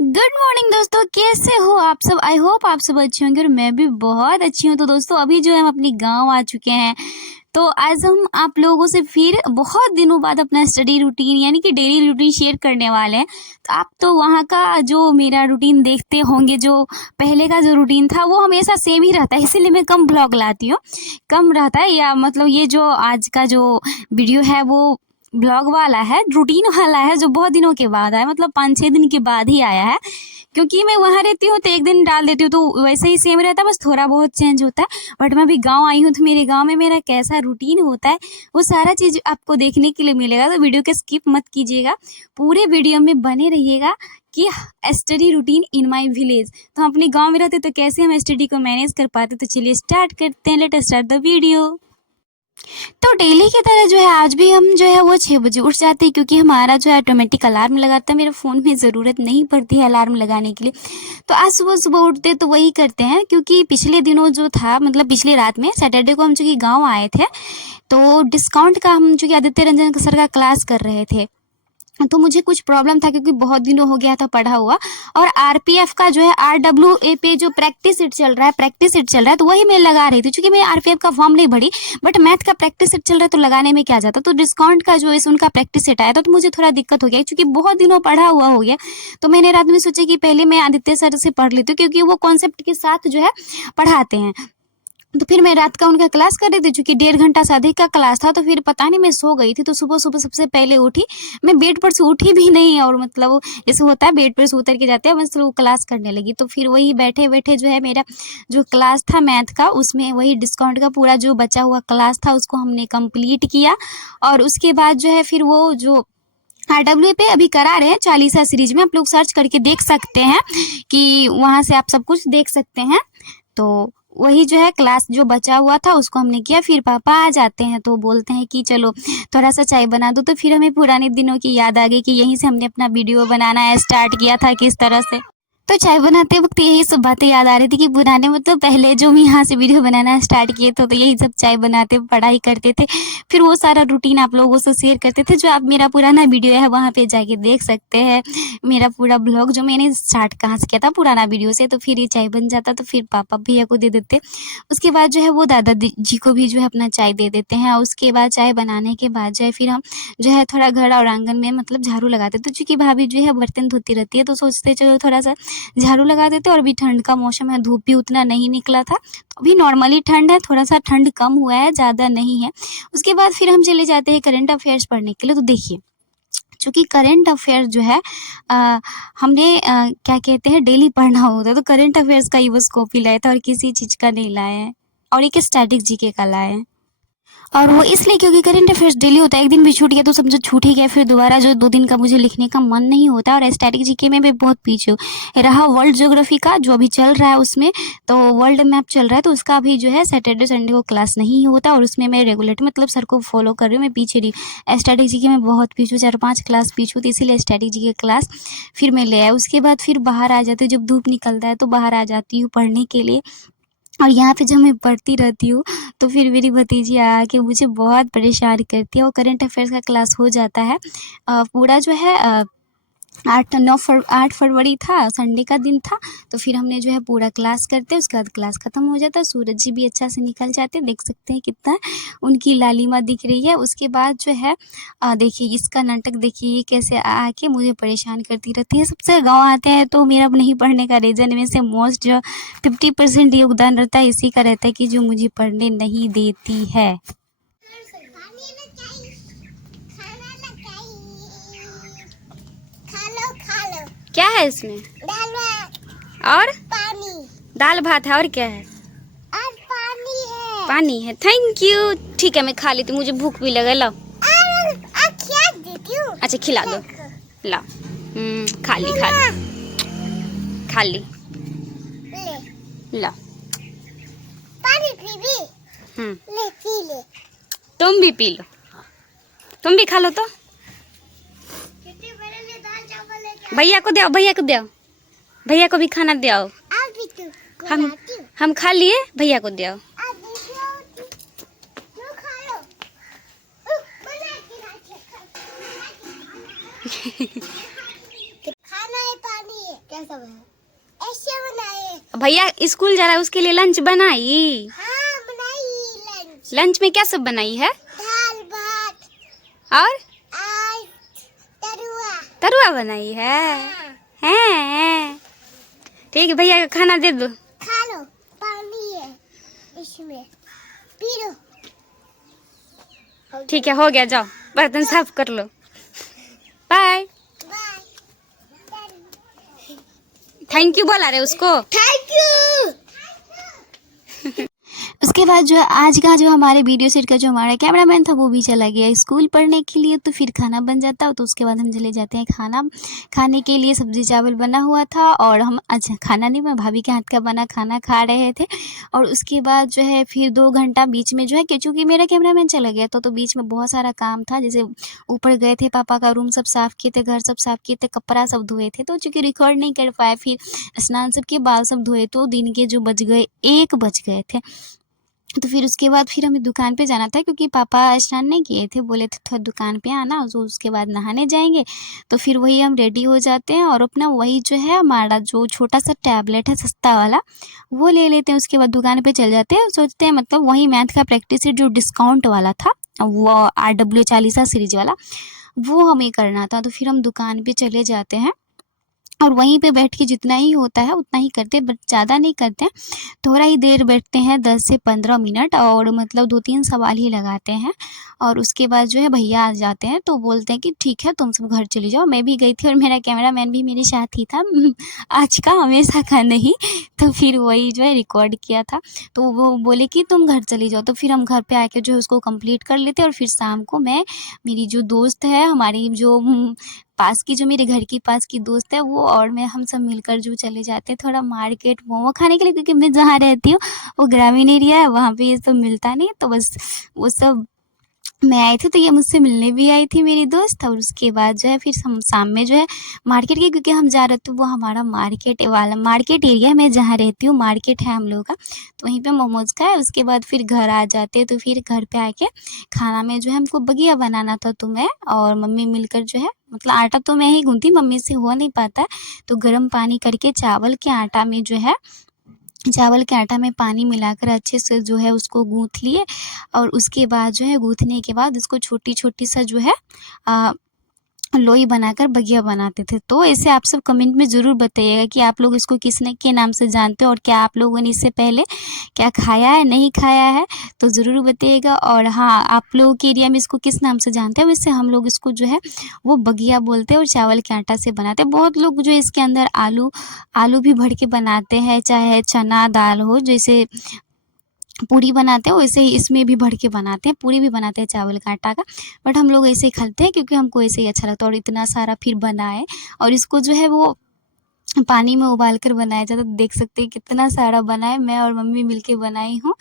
Good morning दोस्तों, कैसे हो आप सब। आई होप आप सब अच्छे होंगे और मैं भी बहुत अच्छी हूँ। तो दोस्तों अभी जो है हम अपनी गांव आ चुके हैं। तो आज हम आप लोगों से फिर बहुत दिनों बाद अपना स्टडी रूटीन यानी कि डेली रूटीन शेयर करने वाले हैं। तो आप तो वहाँ का जो मेरा रूटीन देखते होंगे, जो पहले का जो रूटीन था वो हमेशा सेम ही रहता है, इसीलिए मैं कम ब्लॉग लाती हूँ। कम रहता है, या मतलब ये जो आज का जो वीडियो है वो ब्लॉग वाला है, रूटीन वाला है, जो बहुत दिनों के बाद आया, मतलब 5-6 दिन के बाद ही आया है। क्योंकि मैं वहाँ रहती हूँ तो एक दिन डाल देती हूँ तो वैसे ही सेम रहता है, बस थोड़ा बहुत चेंज होता है। बट मैं अभी गांव आई हूँ तो मेरे गांव में मेरा कैसा रूटीन होता है वो सारा चीज़ आपको देखने के लिए मिलेगा। तो वीडियो के स्किप मत कीजिएगा, पूरे वीडियो में बने रहिएगा कि study routine in my village. तो हम अपने गाँव में रहते तो कैसे हम स्टडी को मैनेज कर पाते। तो चलिए स्टार्ट करते हैं, लेट स्टार्ट द वीडियो। तो डेली की तरह जो है आज भी हम जो है वो 6 बजे उठ जाते हैं, क्योंकि हमारा जो है ऑटोमेटिक अलार्म लगाता है। मेरे फ़ोन में ज़रूरत नहीं पड़ती है अलार्म लगाने के लिए। तो आज सुबह सुबह उठते तो वही करते हैं, क्योंकि पिछले दिनों जो था, मतलब पिछली रात में सैटरडे को हम चूँकि गाँव आए थे, तो डिस्काउंट का हम चूँकि आदित्य रंजन सर का क्लास कर रहे थे। तो मुझे कुछ प्रॉब्लम था, क्योंकि बहुत दिनों हो गया था पढ़ा हुआ। और आरपीएफ का जो है आरडब्ल्यूए पे जो प्रैक्टिस सीट चल रहा है तो वही मैं लगा रही थी। क्योंकि मैं आरपीएफ का फॉर्म नहीं भरी, बट मैथ का प्रैक्टिस सेट चल रहा है तो लगाने में क्या जाता। तो डिस्काउंट का जो है उनका प्रैक्टिस सेट आया था, तो मुझे थोड़ा दिक्कत हो गया, क्योंकि बहुत दिनों पढ़ा हुआ हो गया। तो मैंने रात में सोचा कि पहले मैं आदित्य सर से पढ़ लेती हूँ, क्योंकि वो कॉन्सेप्ट के साथ जो है पढ़ाते हैं। तो फिर मैं रात का उनका क्लास कर रही थी, चूँकि 1.5 घंटा से अधिक का क्लास था। तो फिर पता नहीं मैं सो गई थी। तो सुबह-सुबह सबसे पहले उठी, मैं बेड पर से उठी भी नहीं, और मतलब जैसे होता है बेड पर से उतर के जाते हैं, बस वो क्लास करने लगी। तो फिर वही बैठे-बैठे जो है मेरा जो क्लास था मैथ का, उसमें वही डिस्काउंट का पूरा जो बचा हुआ क्लास था उसको हमने कंप्लीट किया। और उसके बाद जो है फिर वो जो आरडब्ल्यू पे अभी करा रहे हैं चालीसा सीरीज में, आप लोग सर्च करके देख सकते हैं कि वहाँ से आप सब कुछ देख सकते हैं। तो वही जो है क्लास जो बचा हुआ था उसको हमने किया। फिर पापा आ जाते हैं तो बोलते हैं कि चलो थोड़ा सा चाय बना दो। तो फिर हमें पुराने दिनों की याद आ गई कि यहीं से हमने अपना वीडियो बनाना स्टार्ट किया था, किस तरह से। तो चाय बनाते वक्त यही सब बातें याद आ रही थी कि पुराने, मतलब पहले जो भी यहाँ से वीडियो बनाना स्टार्ट किए थे तो यही सब चाय बनाते पढ़ाई करते थे। फिर वो सारा रूटीन आप लोगों से शेयर करते थे, जो आप मेरा पुराना वीडियो है वहाँ पे जाके देख सकते हैं। मेरा पूरा ब्लॉग जो मैंने स्टार्ट कहाँ से किया था, पुराना वीडियो से। तो फिर ये चाय बन जाता तो फिर पापा भैया को दे देते। उसके बाद जो है वो दादा जी को भी जो है अपना चाय दे देते हैं। उसके बाद चाय बनाने के बाद जो है फिर हम जो है थोड़ा घर और आंगन में मतलब झाड़ू लगाते। तो चूँकि भाभी जो है बर्तन धोती रहती है तो सोचते चलो थोड़ा सा झाड़ू लगा देते। और अभी ठंड का मौसम है, धूप भी उतना नहीं निकला था, तो अभी नॉर्मली ठंड है, थोड़ा सा ठंड कम हुआ है, ज़्यादा नहीं है। उसके बाद फिर हम चले जाते हैं करंट अफेयर्स पढ़ने के लिए। तो देखिए, चूँकि करंट अफेयर जो है हमने क्या कहते हैं डेली पढ़ना होता है। तो करंट अफेयर्स का ही बस कॉपी लाए थे और किसी चीज़ का नहीं लाए हैं, और एक स्टैटिक जीके का लाए हैं। और वो इसलिए क्योंकि करंट अफेयर्स डेली होता है, एक दिन भी छूट गया तो समझो छूट ही गया। फिर दोबारा जो 2 दिन का मुझे लिखने का मन नहीं होता। और स्टैटिक जीके में भी बहुत पीछे हूँ। रहा वर्ल्ड ज्योग्राफी का जो अभी चल रहा है उसमें, तो वर्ल्ड मैप चल रहा है तो उसका भी जो है सैटरडे संडे को क्लास नहीं होता। और उसमें मैं रेगुलर मतलब सर को फॉलो कर रही हूँ, मैं पीछे रही। स्टैटिक जीके में बहुत पीछे हूँ, 4-5 क्लास पीछे हूँ, तो इसीलिए स्टैटिक जीके क्लास फिर मैं ले आया। उसके बाद फिर बाहर आ जाती हूँ, जब धूप निकलता है तो बाहर आ जाती हूँ पढ़ने के लिए। और यहाँ पे जब मैं पढ़ती रहती हूँ तो फिर मेरी भतीजी आके मुझे बहुत परेशान करती है। वो करंट अफेयर्स का क्लास हो जाता है पूरा जो है 8 फरवरी था, संडे का दिन था। तो फिर हमने जो है पूरा क्लास करते, उसके बाद क्लास ख़त्म हो जाता। सूरज जी भी अच्छा से निकल जाते, देख सकते हैं कितना उनकी लालिमा दिख रही है। उसके बाद जो है देखिए इसका नाटक देखिए, ये कैसे आके मुझे परेशान करती रहती है। सबसे गाँव आते हैं तो मेरा नहीं पढ़ने का रीज़न में से मोस्ट जो 50% योगदान रहता है इसी का रहता है कि जो मुझे पढ़ने नहीं देती है। क्या है इसमें? दाल भात और पानी। दाल भात है और क्या है? और पानी है। पानी है, थैंक यू। ठीक है मैं खा लेती हूँ, मुझे भूख भी लगा। लो खिला देती हूँ। अच्छा खिला दो, ला। खा ली खा ली ला। पानी पी भी। ले पी ले। तुम भी पी लो, तुम भी खा लो। तो भैया को दो, भैया को दो, भैया को भी खाना दो। हम खा लिए, भैया को दो। खाना है पानी है। कैसा बना? ऐसे बनाए। भैया स्कूल जा रहा है, उसके लिए लंच बनाई? हाँ बनाई लंच। लंच में क्या सब बनाई है? दाल भात और आज तरुआ। तरुआ बनाई है? हैं? ठीक है, भैया का खाना दे दो। खा लो, पानी है इसमें, पी लो। ठीक है, हो गया, जाओ बर्तन साफ कर लो। बाय। बाय। थैंक यू बोला रे उसको। Thank you. उसके बाद जो है आज का जो हमारे वीडियो सेट का जो हमारा कैमरामैन था वो भी चला गया स्कूल पढ़ने के लिए, तो फिर खाना बन जाता। तो उसके बाद हम चले जाते हैं खाना खाने के लिए। सब्जी चावल बना हुआ था और हम अच्छा खाना नहीं, मैं भाभी के हाथ का बना खाना खा रहे थे। और उसके बाद जो है फिर 2 घंटा बीच में जो है कि चूँकि मेरा कैमरामैन चला गया तो बीच में बहुत सारा काम था। जैसे ऊपर गए थे, पापा का रूम सब साफ़ किए थे, घर सब साफ़ किए थे, कपड़ा सब धोए थे, तो चूँकि रिकॉर्ड नहीं कर पाए। फिर स्नान सब के बाल सब धोए तो दिन के जो बज गए 1 बज गए थे। तो फिर उसके बाद फिर हमें दुकान पे जाना था क्योंकि पापा स्नान नहीं किए थे, बोले थे थोड़ा दुकान पे आना, तो उसके बाद नहाने जाएंगे। तो फिर वही हम रेडी हो जाते हैं और अपना वही जो है हमारा जो छोटा सा टैबलेट है सस्ता वाला वो ले लेते हैं। उसके बाद दुकान पे चल जाते हैं, सोचते हैं मतलब वही मैथ का प्रैक्टिस सेट जो डिस्काउंट वाला था, वो RW40 सीरीज वाला, वो हमें करना था। तो फिर हम दुकान पे चले जाते हैं और वहीं पे बैठ के जितना ही होता है उतना ही करते हैं, बट ज़्यादा नहीं करते हैं। थोड़ा ही देर बैठते हैं, 10 से 15 मिनट, और मतलब 2-3 सवाल ही लगाते हैं। और उसके बाद जो है भैया आ जाते हैं तो बोलते हैं कि ठीक है तुम सब घर चली जाओ। मैं भी गई थी और मेरा कैमरामैन भी मेरे साथ ही था आज का, हमेशा का नहीं। तो फिर वही जो है रिकॉर्ड किया था। तो वो बोले कि तुम घर चली जाओ। तो फिर हम घर पे आके जो है उसको कंप्लीट कर लेते हैं। और फिर शाम को मैं, मेरी जो दोस्त है, हमारी जो पास की, जो मेरे घर की पास की दोस्त है, वो और मैं, हम सब मिलकर जो चले जाते हैं थोड़ा मार्केट मोमो खाने के लिए, क्योंकि मैं जहाँ रहती हूँ वो ग्रामीण एरिया है, वहाँ पे ये सब मिलता नहीं। तो बस वो सब मैं आई थी तो ये मुझसे मिलने भी आई थी मेरी दोस्त। और उसके बाद जो है फिर हम शाम में जो है मार्केट के, क्योंकि हम जा रहे थे, वो हमारा मार्केट एरिया है, मैं जहाँ रहती हूँ मार्केट है हम लोगों का, तो वहीं पे मोमोज खाए। उसके बाद फिर घर आ जाते, तो फिर घर पे आके खाना में जो है हमको बगिया बनाना था, तो मैं और मम्मी मिलकर जो है, मतलब आटा तो मैं ही गूंथी, मम्मी से हो नहीं पाता है, तो गर्म पानी करके चावल के आटा में जो है, चावल के आटा में पानी मिलाकर अच्छे से जो है उसको गूँथ लिए। और उसके बाद जो है गूँथने के बाद उसको छोटी-छोटी सा जो है लोई बनाकर बगिया बनाते थे। तो ऐसे आप सब कमेंट में ज़रूर बताइएगा कि आप लोग इसको के नाम से जानते हो, और क्या आप लोगों ने इससे पहले क्या खाया है, नहीं खाया है, तो ज़रूर बताइएगा। और हाँ, आप लोगों के एरिया में इसको किस नाम से जानते हैं? वैसे हम लोग इसको जो है वो बगिया बोलते हैं और चावल के आटा से बनाते हैं। बहुत लोग जो इसके अंदर आलू भी भर के बनाते हैं, चाहे चना दाल हो, जैसे पूरी बनाते हैं वैसे ही इसमें भी भर के बनाते हैं, पूरी भी बनाते हैं चावल का आटा का। बट हम लोग ऐसे ही खाते हैं क्योंकि हमको ऐसे ही अच्छा लगता है। और इतना सारा फिर बनाए और इसको जो है वो पानी में उबाल कर बनाया जाता है। देख सकते हैं कितना सारा बना है, मैं और मम्मी मिलके बनाई हूँ।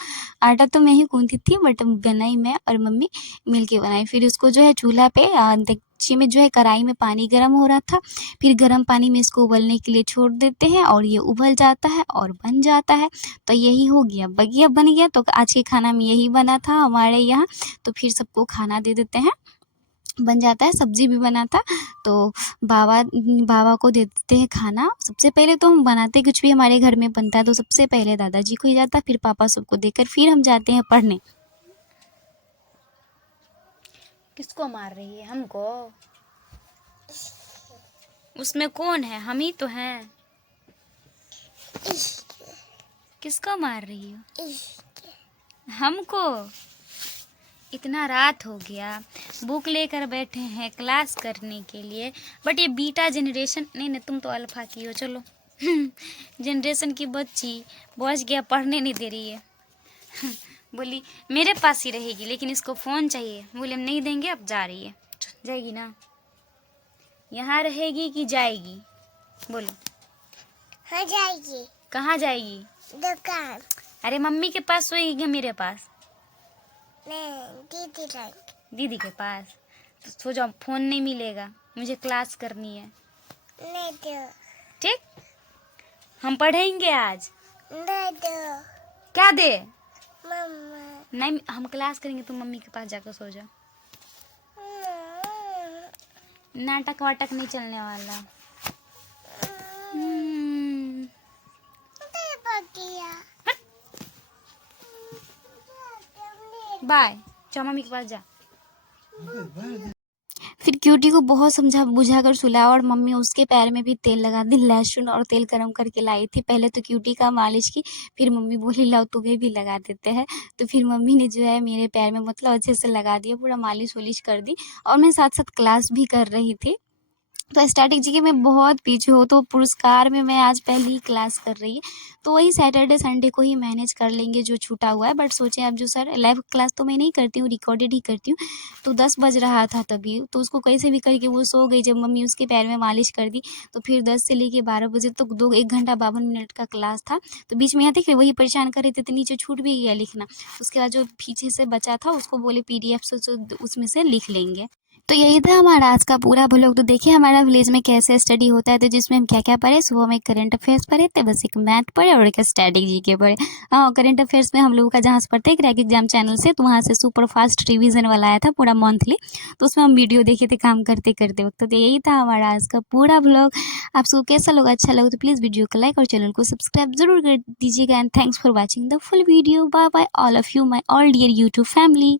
आटा तो मैं ही गूँथी थी, बट बनाई मैं और मम्मी मिलके बनाई। फिर उसको जो है चूल्हा पे डेगची में जो है, कढ़ाई में पानी गर्म हो रहा था, फिर गर्म पानी में इसको उबलने के लिए छोड़ देते हैं और ये उबल जाता है और बन जाता है। तो यही हो गया, बगिया बन गया। तो आज के खाना में यही बना था हमारे यहाँ। तो फिर सबको खाना दे देते हैं, बन जाता है। सब्जी भी बना था, तो बाबा को दे देते हैं खाना। सबसे पहले तो हम बनाते, कुछ भी हमारे घर में बनता है तो सबसे पहले दादाजी को ही जाता है, फिर पापा सबको देकर फिर हम जाते हैं पढ़ने। किसको मार रही है? हमको? उसमें कौन है? हम ही तो हैं। किसको मार रही हो? हमको? इतना रात हो गया, बुक लेकर बैठे हैं क्लास करने के लिए, बट ये बीटा जनरेशन, नहीं तुम तो अल्फा की हो, चलो जनरेशन की बच्ची बच गया, पढ़ने नहीं दे रही है बोली मेरे पास ही रहेगी लेकिन इसको फ़ोन चाहिए। बोले हम नहीं देंगे, अब जा रही है। जाएगी ना? यहाँ रहेगी कि जाएगी? बोलो। हाँ जाएगी। कहाँ जाएगी? दुकान। अरे मम्मी के पास सोएगी क्या मेरे पास? नहीं, दीदी के पास। तो सो जाओ, फ़ोन नहीं मिलेगा, मुझे क्लास करनी है। नहीं दो। ठीक, हम पढ़ेंगे आज। नहीं दो। क्या दे? मम्मा। नहीं, हम क्लास करेंगे, तुम मम्मी के पास जाकर सो जाओ। नाटक वाटक नहीं चलने वाला। बाय, जा मम्मी के पास जा। फिर क्यूटी को बहुत समझा बुझा कर सुलाया और मम्मी उसके पैर में भी तेल लगा दी, लहसुन और तेल गरम करके लाई थी। पहले तो क्यूटी का मालिश की, फिर मम्मी बोली लाओ तुम्हें भी लगा देते हैं। तो फिर मम्मी ने जो है मेरे पैर में मतलब अच्छे से लगा दिया, पूरा मालिश वालिश कर दी और मैं साथ साथ क्लास भी कर रही थी। तो स्टैटिक जीके में बहुत पीछे हो, तो पुरस्कार में मैं आज पहली क्लास कर रही है, तो वही सैटरडे संडे को ही मैनेज कर लेंगे जो छूटा हुआ है। बट सोचें अब जो सर लाइव क्लास तो मैं नहीं करती हूँ, रिकॉर्डेड ही करती हूँ। तो 10 बज रहा था तभी, तो उसको कैसे भी करके वो सो गई। जब मम्मी उसके पैर में मालिश कर दी तो फिर 10 से लेके 12 बजे तक 1 घंटा 52 मिनट का क्लास था। तो बीच में यहाँ देखिए वही परेशान कर रहे थे, तो नीचे छूट भी गया लिखना। उसके बाद जो पीछे से बचा था उसको बोले PDF से उसमें से लिख लेंगे। तो यही था हमारा आज का पूरा व्लॉग। तो देखिए हमारा विलेज में कैसे स्टडी होता है, तो जिसमें हम क्या क्या पढ़े। सुबह में करंट अफेयर्स पढ़े थे, बस एक मैथ पढ़े और एक स्टैटिक जीके पढ़े। हाँ, करंट अफेयर्स में हम लोगों का जहाँ से पढ़ते हैं क्रैक एग्जाम चैनल से, तो वहाँ से सुपर फास्ट रिवीजन वाला आया था पूरा मंथली, तो उसमें हम वीडियो देखे थे काम करते करते वक्त। तो यही था हमारा आज का पूरा व्लॉग। आप सबको कैसा लगा, अच्छा लगा तो प्लीज़ वीडियो को लाइक और चैनल को सब्सक्राइब जरूर कर दीजिएगा। And thanks for watching the full video. Bye bye all of you my all dear YouTube family.